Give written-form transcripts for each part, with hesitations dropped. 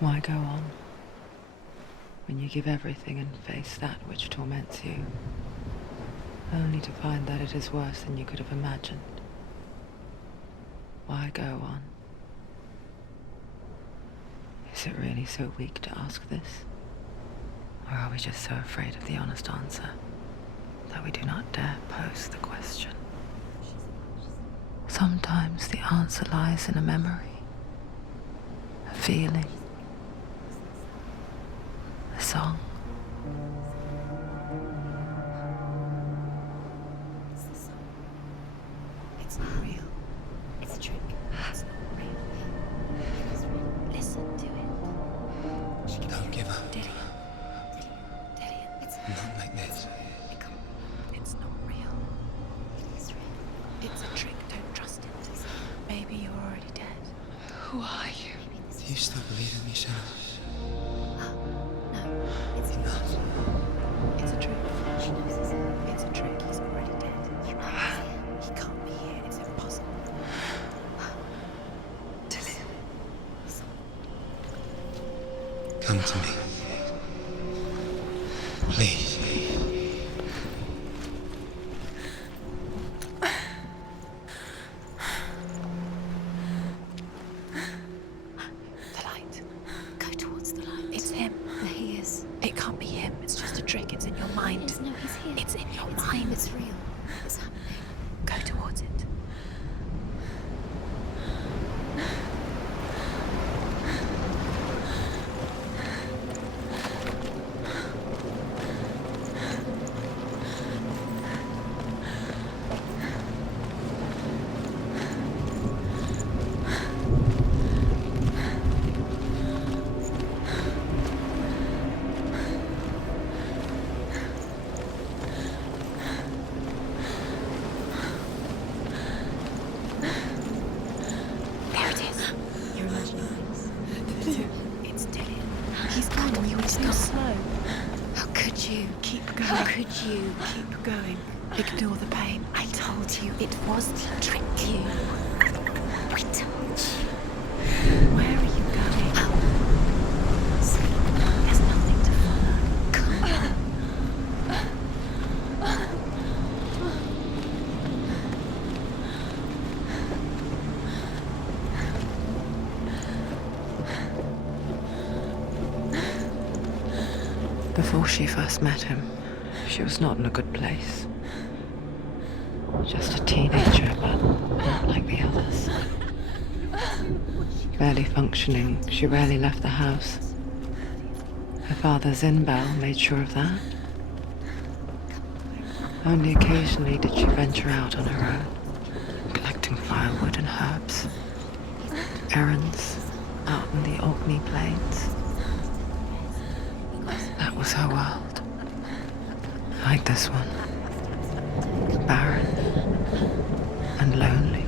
Why go on when you give everything and face that which torments you, only to find that it is worse than you could have imagined? Why go on? Is it really so weak to ask this? Or are we just so afraid of the honest answer that we do not dare pose the question? Sometimes the answer lies in a memory, a feeling, a song. It's not real. It's a trick. It's not real. It's real. Listen to it. She can Don't give up. Dillian. It's Not like this. It's not real. It is real. It's a trick. Don't trust it. Maybe you're already dead. Who are you? Do you still believe in me, Senua? No, it's not. It's a trick. She knows this. It's a trick. He's already dead. He can't be here. It's impossible. Dillian. Come to me. Please. The light. Go towards the light. It's him. There he is. It can't be him. It's just a trick. It's in your mind. No, he's here. It's in your mind. It's real. It's happening. Go towards it. There it is. You're imagining things. It's Dillian. He's gone and you were so slow. How could you? Keep going. How could you? Keep going. Ignore the pain. I told you it was to trick you. I told you. Where are you going? There's nothing to follow. Come on. Before she first met him, she was not in a good place. Just a teenager, but not like the others. Barely functioning, she rarely left the house. Her father, Zinbal, made sure of that. Only occasionally did she venture out on her own, collecting firewood and herbs. Errands out in the Orkney Plains. That was her world. Like this one. Barren and lonely.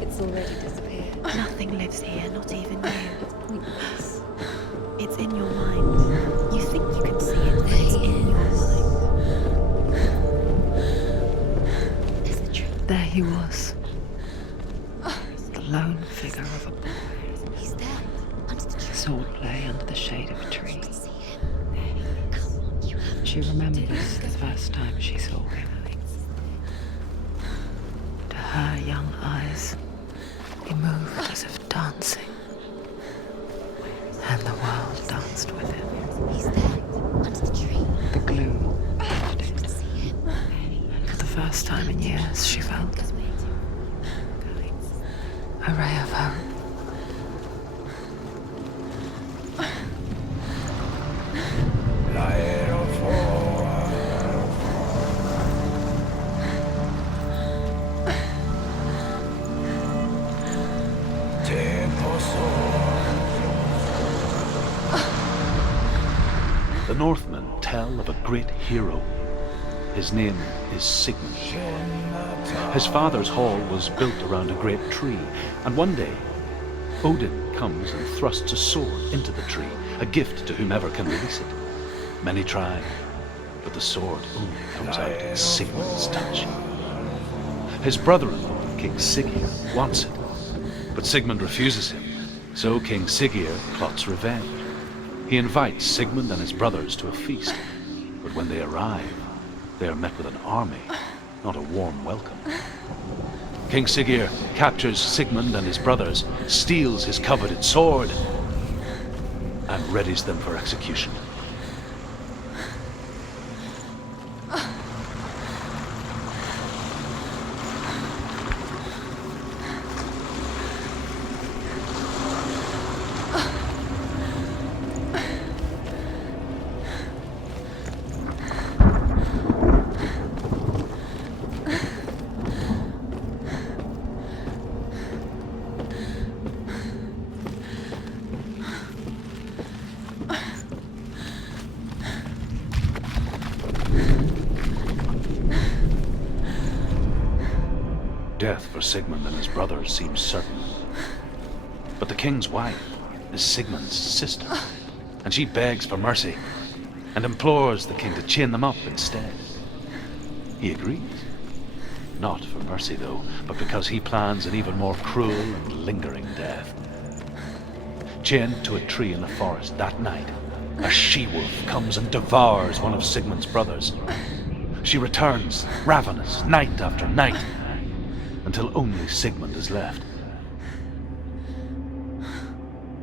It's already disappeared. Nothing lives here, not even you. It's in your mind. You think you can see it, but it's in your mind. There's the truth. There he was. The lone figure of a boy. He's there, under the tree. Sword play under the shade of a tree. See him. Come on, you have She remembers the first time she saw him. To her young eyes, he moved as if dancing. And the world danced with him. He's there, under the tree. The gloom lifted. See him. And for the first time in years, she felt He's waiting. a ray of hope. The Northmen tell of a great hero. His name is Sigmund. His father's hall was built around a great tree, and one day Odin comes and thrusts a sword into the tree a gift to whomever can release it. Many try, but the sword only comes out in Sigmund's touch. His brother-in-law, King Siggeir, wants it, but Sigmund refuses him, so King Siggeir plots revenge. He invites Sigmund and his brothers to a feast, but when they arrive, they are met with an army, not a warm welcome. King Siggeir captures Sigmund and his brothers, steals his coveted sword, and readies them for execution. Death for Sigmund and his brothers seems certain. But the king's wife is Sigmund's sister, and she begs for mercy and implores the king to chain them up instead. He agrees. Not for mercy, though, but because he plans an even more cruel and lingering death. Chained to a tree in the forest that night, a she-wolf comes and devours one of Sigmund's brothers. She returns, ravenous, night after night, until only Sigmund is left.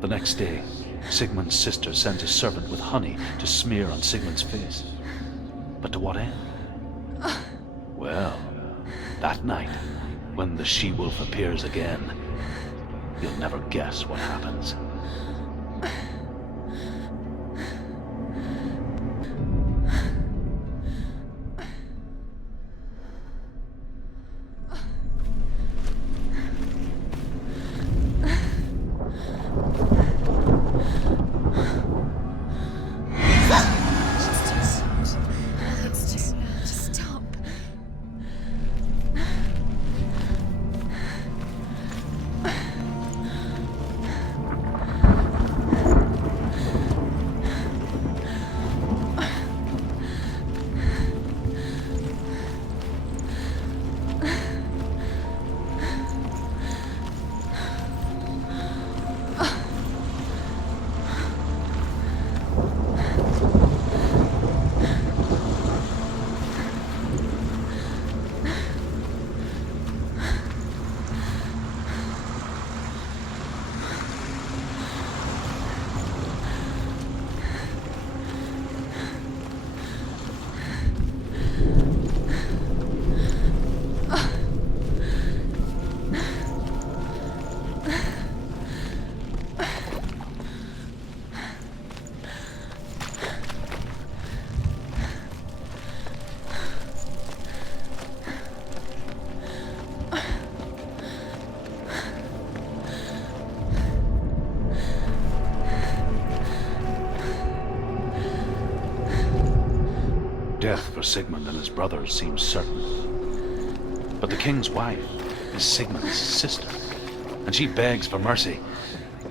The next day, Sigmund's sister sends a servant with honey to smear on Sigmund's face. But to what end? Well, that night, when the she-wolf appears again, you'll never guess what happens. Death for Sigmund and his brothers seems certain. But the king's wife is Sigmund's sister, and she begs for mercy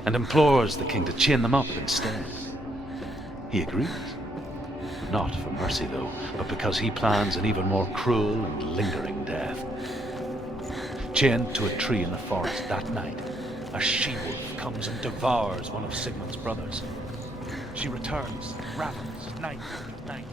and implores the king to chain them up instead. He agrees. Not for mercy, though, but because he plans an even more cruel and lingering death. Chained to a tree in the forest that night, a she-wolf comes and devours one of Sigmund's brothers. She returns, ravenous, night after night.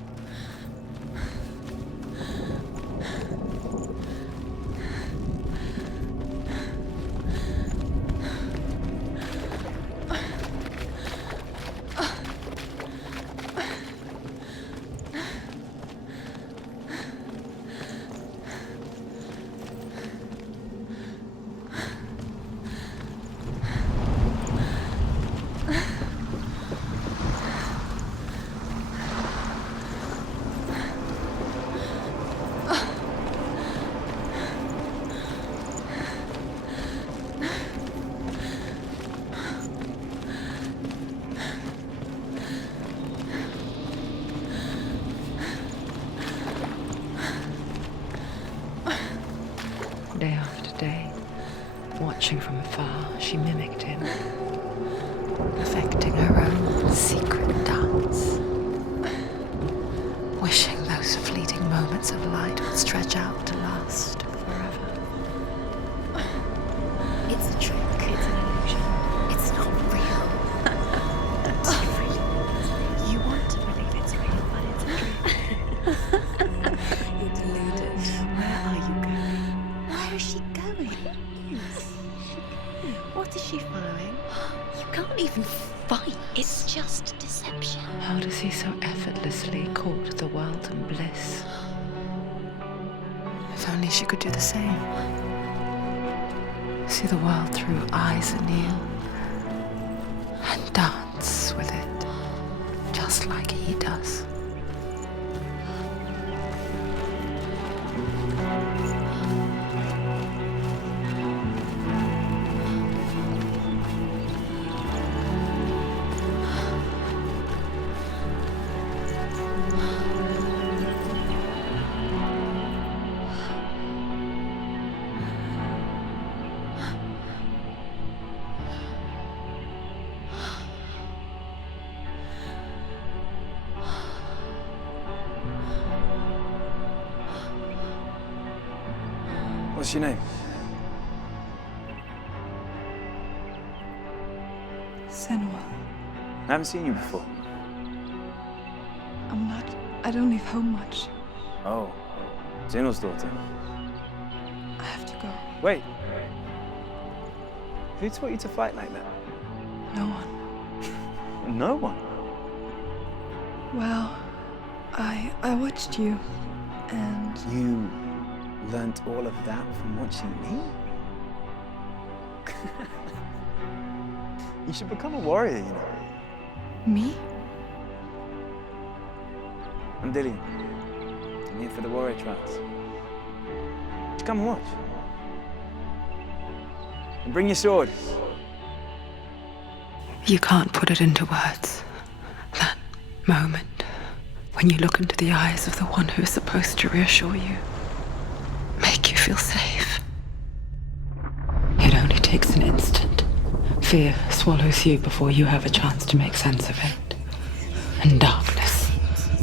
Day after day, watching from afar, she mimicked him. affecting her own secret dance, wishing those fleeting moments of light would stretch out to last forever. It's a trick. It's an illusion. It's not real. It's real. You want to believe it's real, but it's a dream. You're deluded. Where are you going? Where is she going? What is she following? You can't even fight. It's just deception. How does he so effortlessly court the world and bliss? If only she could do the same. See the world through eyes anew and dance with it, just like he does. What's your name? Senua. I haven't seen you before. I don't leave home much. Oh, Zeno's daughter. I have to go. Wait. Who taught you to fight like that? No one. No one. Well, I watched you, and You learnt all of that from watching me? You should become a warrior, you know. me? I'm Dillian. I'm here for the warrior trials. Just come and watch. And bring your sword. You can't put it into words. That moment when you look into the eyes of the one who is supposed to reassure you, make you feel safe. It only takes an instant. Fear swallows you before you have a chance to make sense of it. And darkness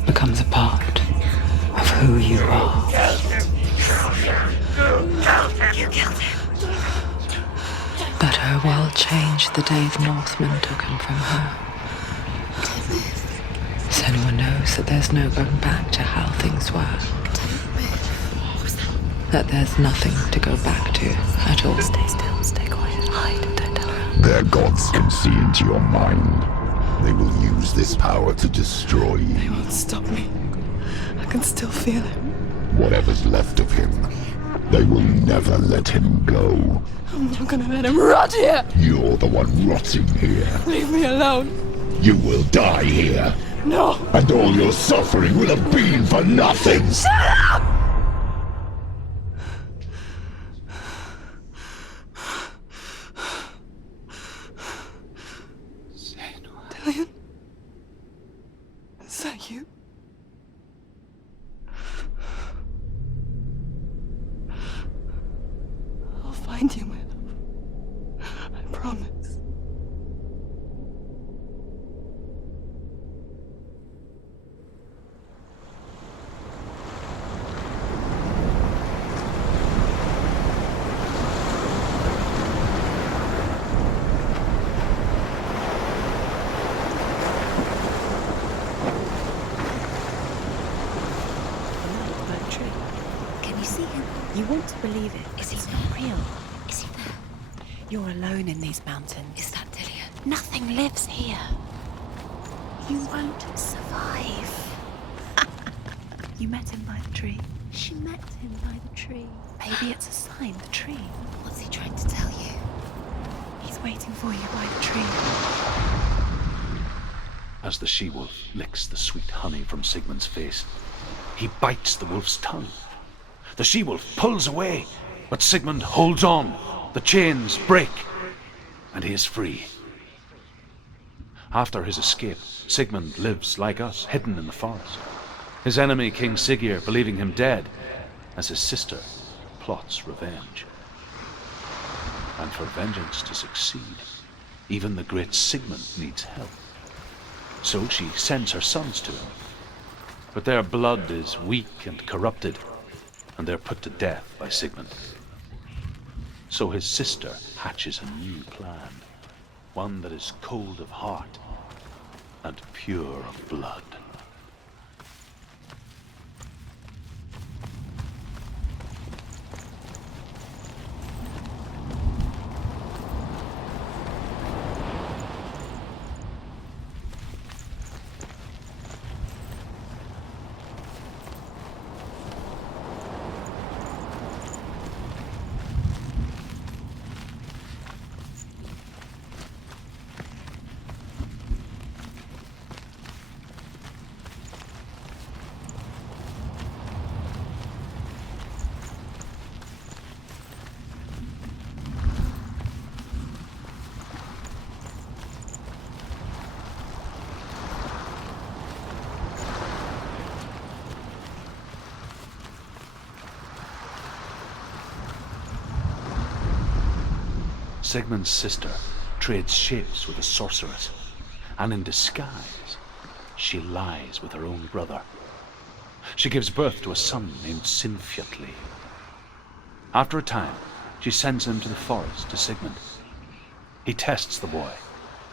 becomes a part of who you are. You killed him. But her world changed the day the Northmen took him from her. Senua knows that there's no going back to how things were. That there's nothing to go back to at all. Stay still, stay quiet, hide, don't tell her. Their gods can see into your mind. They will use this power to destroy They you. won't stop me. I can still feel him. Whatever's left of him, they will never let him go. I'm not gonna let him rot here. You're the one rotting here. Leave me alone. You will die here, No. and all your suffering will have been for nothing. Dillian? Is that you? I'll find you, my love. I promise. Can you see him? You want to believe it. Is he not real? Is he there? You're alone in these mountains. Is that Dillian? Nothing lives here. You won't survive. You met him by the tree. She met him by the tree. Maybe it's a sign, the tree. What's he trying to tell you? He's waiting for you by the tree. As the she-wolf licks the sweet honey from Sigmund's face, he bites the wolf's tongue. The she-wolf pulls away, but Sigmund holds on. The chains break, and he is free. After his escape, Sigmund lives like us, hidden in the forest. His enemy, King Siggeir, believing him dead, as his sister plots revenge. And for vengeance to succeed, Even the great Sigmund needs help. So she sends her sons to him. But their blood is weak and corrupted, and they're put to death by Sigmund. So his sister hatches a new plan, one that is cold of heart and pure of blood. Sigmund's sister trades shapes with a sorceress, and in disguise, she lies with her own brother. She gives birth to a son named Sinfjotli. After a time, she sends him to the forest to Sigmund. He tests the boy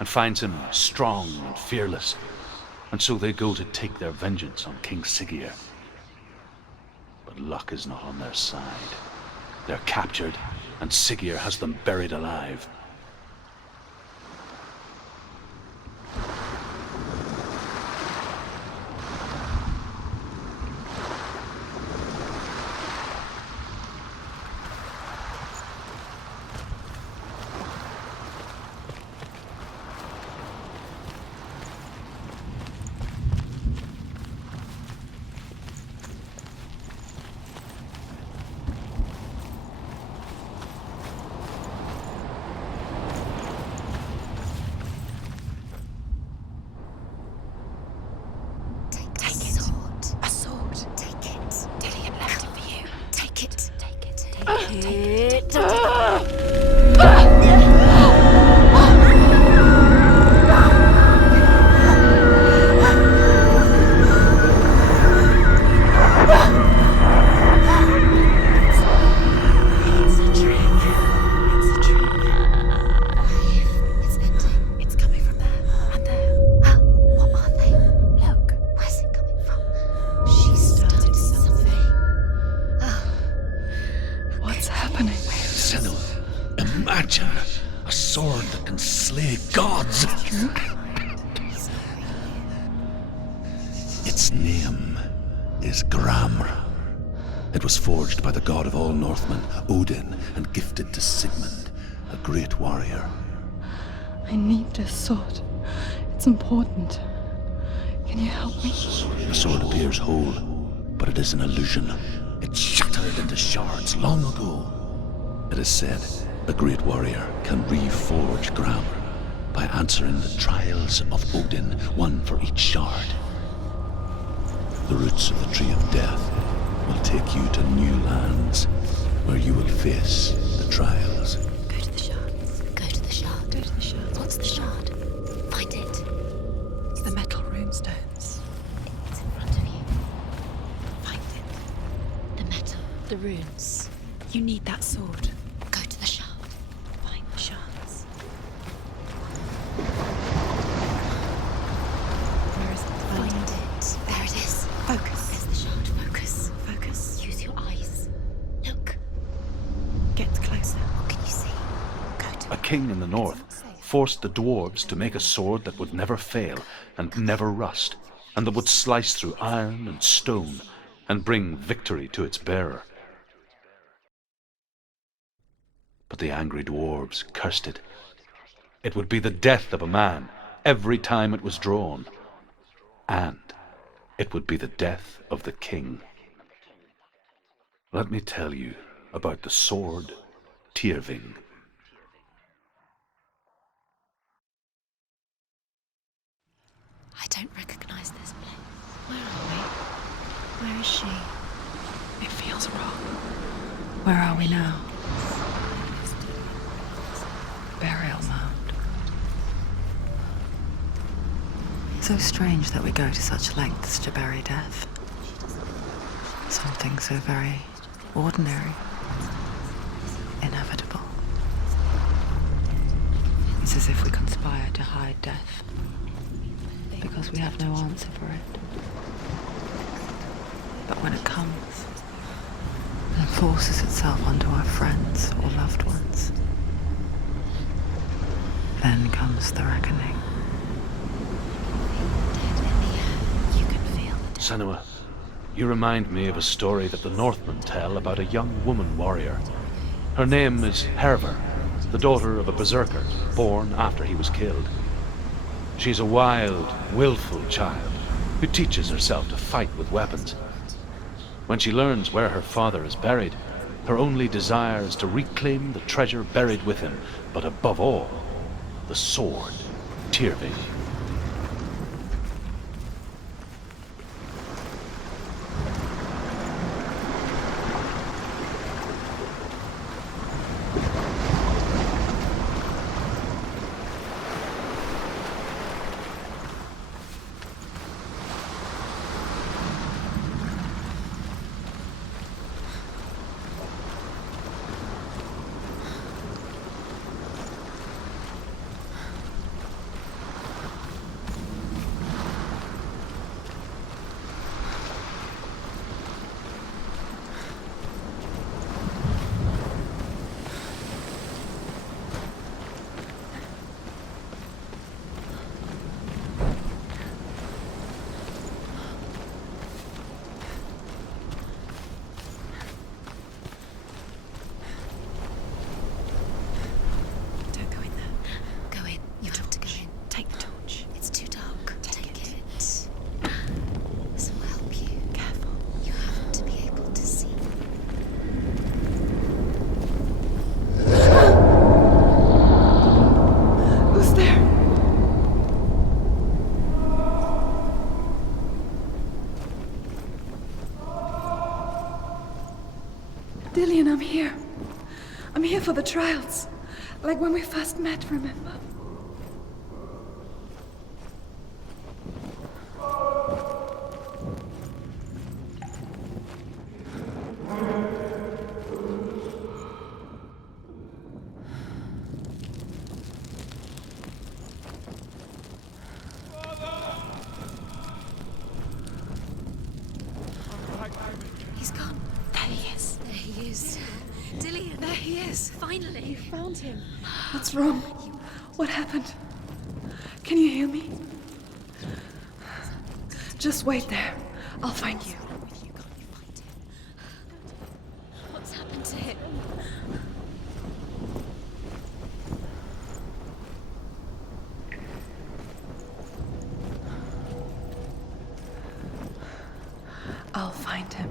and finds him strong and fearless, and so they go to take their vengeance on King Siggeir. But luck is not on their side. They're captured, and Siggeir has them buried alive. Its name is Gramr. It was forged by the god of all Northmen, Odin, and gifted to Sigmund, a great warrior. I need this sword. It's important. Can you help me? The sword appears whole, but it is an illusion. It shattered into shards long ago. It is said a great warrior can reforge Gramr by answering the trials of Odin, one for each shard. The roots of the Tree of Death will take you to new lands where you will face the trials. Go to the shard. Go to the shard. Go to the shard. What's the shard? Find it. It's the metal runestones. It's in front of you. Find it. The metal. The runes. You need that sword. Go to the shard. Find the shards. Where is it? Find it. There it is. Focus. There's the shard. Focus. Focus. Use your eyes. Look. Get closer. What can you see? Go to A king in the north forced the dwarves to make a sword that would never fail and never rust, and that would slice through iron and stone and bring victory to its bearer. But the angry dwarves cursed it. It would be the death of a man every time it was drawn, and it would be the death of the king. Let me tell you about the sword Tyrving. I don't recognize this place. Where are we? Where is she? It feels wrong. Where are we now? Burial mound. so strange that we go to such lengths to bury death. Something so very ordinary, inevitable. It's as if we conspire to hide death, because we have no answer for it. But when it comes and forces itself onto our friends or loved ones, then comes the reckoning. Senua, you remind me of a story that the Northmen tell about a young woman warrior. Her name is Herver, the daughter of a berserker born after he was killed. She's a wild, willful child who teaches herself to fight with weapons. When she learns where her father is buried, her only desire is to reclaim the treasure buried with him, but above all, the sword, Tyrving. Dillian, I'm here. I'm here for the trials. Like when we first met, remember? He's gone. There he is. There he is. Dillian, there he is. Finally. You found him. What's wrong? What happened? Can you hear me? Just wait there. I'll find you. What's happened to him? I'll find him.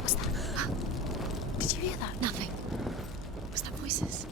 What's that? Did you hear that? Nothing. Was that voices?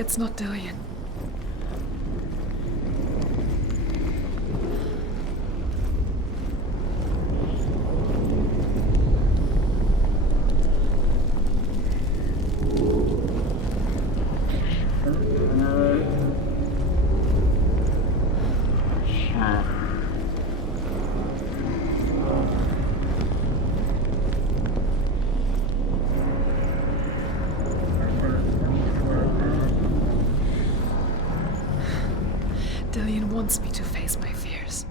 It's not Dillian. Dillian wants me to face my fears.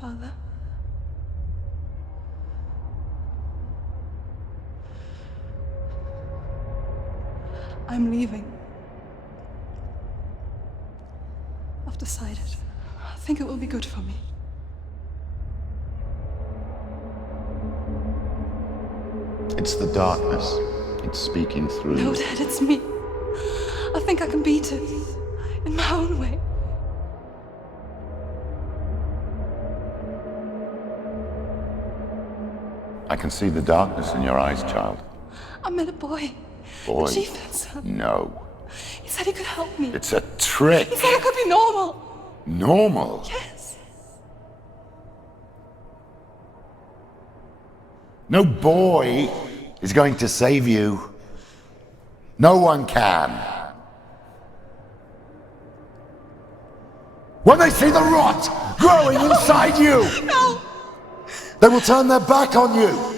Father? I'm leaving. I've decided. I think it will be good for me. It's the darkness. It's speaking through. No, Dad, it's me. I think I can beat it. In my own way. I can see the darkness in your eyes, child. I met a boy. Boy. The chief had son. No. He said he could help me. It's a trick. He said I could be normal. Normal? Yes. No boy is going to save you. No one can. When they see the rot growing inside you, No! they will turn their back on you.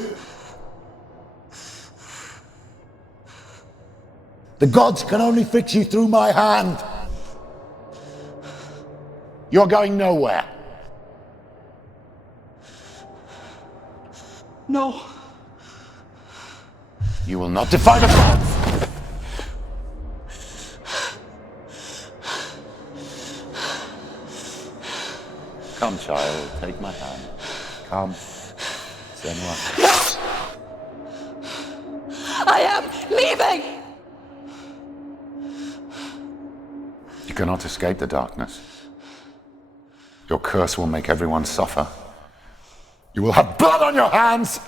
The gods can only fix you through my hand. You're going nowhere. No. You will not defy the gods. Come, child, take my hand. Come. Senua. I am leaving! You cannot escape the darkness. Your curse will make everyone suffer. You will have blood on your hands!